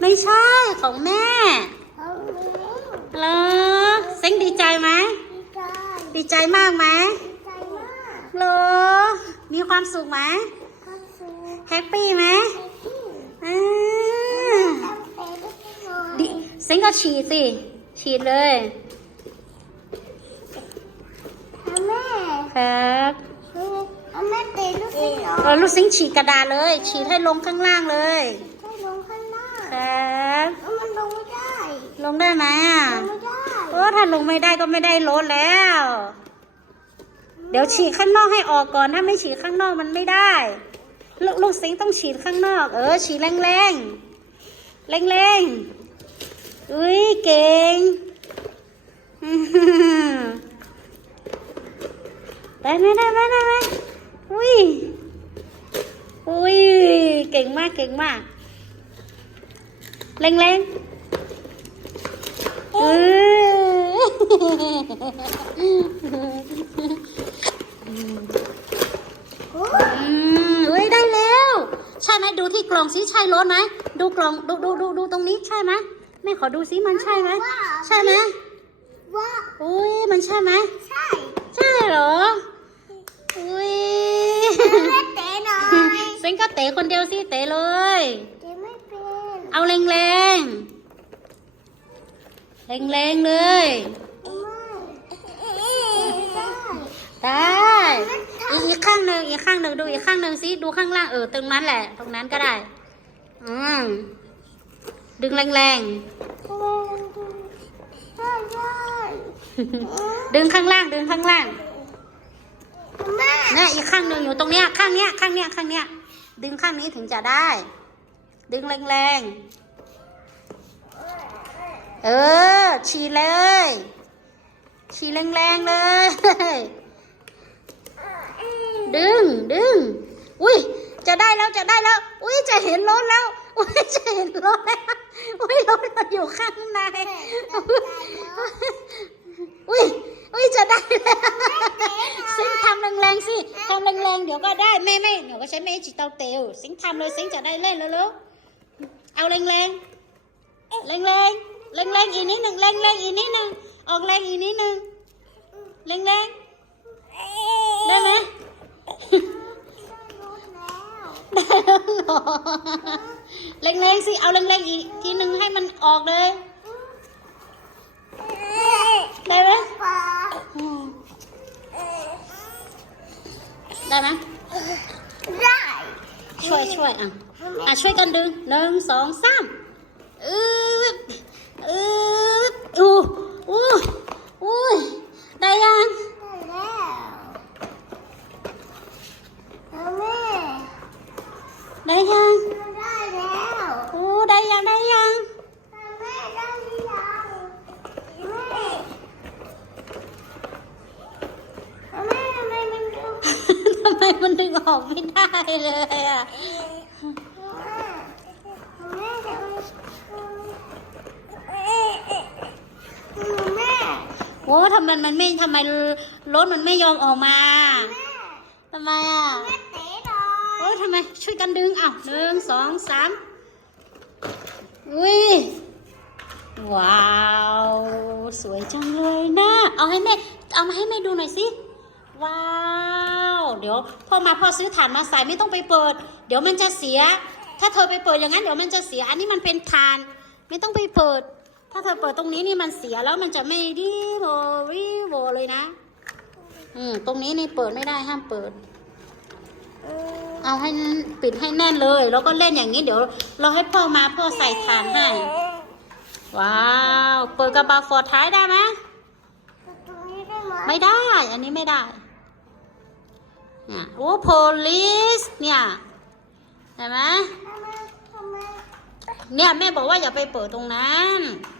ไม่ใช่ของแม่เอาเลี้ยงเหรอเซ็งดีใจไหมดีใจดีใจมากไหมดีใจมากเหรอมีความสุขไหมก็ซื้อแฮปปี้ไหมไปที่อ่าทำไปได้หน่อยดิเซ็งก็ฉีดสิ ฉีดเลยเอาแม่ครับเอาแม่เตะลูกสิหน่อเออยลูกซิงค์ฉีดกระดาษเลย ฉีดให้ลงข้างล่างเลย มันลงไม่ได้ลงได้ไหมอะลงไม่ได้โอ้ถ้าลงไม่ได้ก็ไม่ได้ลดแล้ว เดี๋ยวฉีดข้างนอกให้ออกก่อน ถ้าไม่ฉีดข้างนอกมันไม่ได้ ลูกลูกซิงค์ต้องฉีดข้างนอก เออ ฉีดแรงแรงแรงแรงๆอุ้ยเก่งอื้อหือได้ไหมได้ไหมได้ไหมอุ้ยอุ้ยเก่งมากเก่งมาก แรงแรงๆเออโอ้อืมเฮ้ยได้แล้ว ใช่ไหมดูที่กล่องสิใช่รถไหมดูกล่องดูดูดูดูตรงนี้ใช่ไหมแม่ขอดูสิมันใช่ไหมใช่ไหมว่าอุ้ยมันใช่ไหมใช่ ใช่เหรออุ้ยแม่เตะหน่อยเซ็งก็เตะคนเดียวสิเตะเลย เตะไม่เป็นเอาแรงแรงแรงแรงๆเลยไม่ได้ได้อีกอีกข้างหนึ่งอีกข้างหนึ่งดูอีกข้างหนึ่งสิดูข้างล่างเออตรงนั้นแหละ ตรงนั้นก็ได้ อืมดึงแรงแรงใช่ใช่ๆดึงข้างล่างดึงข้างล่างแม่เนี่ยอีกข้างหนึ่งอยู่ตรงเนี้ยข้างเนี้ยข้างเนี้ยข้างเนี้ยดึงข้างนี้ถึงจะได้ ดึงแรงๆ เออ ฉีเลย ฉีแรงๆเลย ดึง ดึง อุ้ย จะได้แล้ว จะได้แล้ว อุ้ย จะเห็นรถแล้ว อุ้ย จะเห็นรถแล้ว อุ้ย รถมันอยู่ข้างใน อุ้ย อุ้ย จะได้แล้วซิงทำแรงๆสิทำแรงๆ เดี๋ยวก็ได้ ไม่ไม่เดี๋ยวก็ใช้ไม่จิตเตาเตียวซิงทำเลยซิงจะได้เล่นแล้วลูก เอาแรงๆแรงๆแรงๆแรงๆอีกนิดหนึ่งแรงๆอีกนิดหนึ่งออกแรงอีกนิดหนึ่งแรงๆได้ไหมได้แล้วเหรอแรงๆสิเอาแรงๆอีกทีหนึ่งให้มันออกเลยได้ไหมอืมได้ไหมได้ ช่วยช่วยอะอะช่วยกันดึงหนึ่งสองสามอืดอืดอู้อู้อู้ยได้ยังได้แล้วแม่ได้ยัง ได้แล้ว อู้ได้ยังได้ยัง แม่ได้หรือยังแม่แม่ทำไมมันดู ทำไมมันดึงออกไม่ได้เลยอะแม่ทำไมแม่โอ้ทำไมมันไม่ทำไมรถมันไม่ยอมออกมาทำไมอะแม่เตะหน่อยโอ้ทำไมช่วยกันดึงอ้าวหนึ่งสองสามอุ้ยว้าว สวยจังเลยนะ เอาให้แม่ เอามาให้แม่ดูหน่อยสิ ว้าว เดี๋ยวพ่อมาพ่อซื้อถ่านมาใส่ไม่ต้องไปเปิด เดี๋ยวมันจะเสีย ถ้าเธอไปเปิดอย่างนั้นเดี๋ยวมันจะเสีย อันนี้มันเป็นถ่าน ไม่ต้องไปเปิด ถ้าเธอเปิดตรงนี้นี่มันเสียแล้วมันจะไม่ดีโบรีโบเลยนะ อืมตรงนี้นี่เปิดไม่ได้ห้ามเปิด เอาให้ปิดให้แน่นเลย แล้วก็เล่นอย่างนี้เดี๋ยว เราให้พ่อมาพ่อใส่ฐานให้ ว้าวเปิดกระบะฟอร์ท้ายได้ไหมไม่ได้ อันนี้ไม่ได้ เนี่ยโอ้โพลิสเนี่ยเห็นไหมทำไมทำไมเนี่ยแม่บอกว่าอย่าไปเปิดตรงนั้นท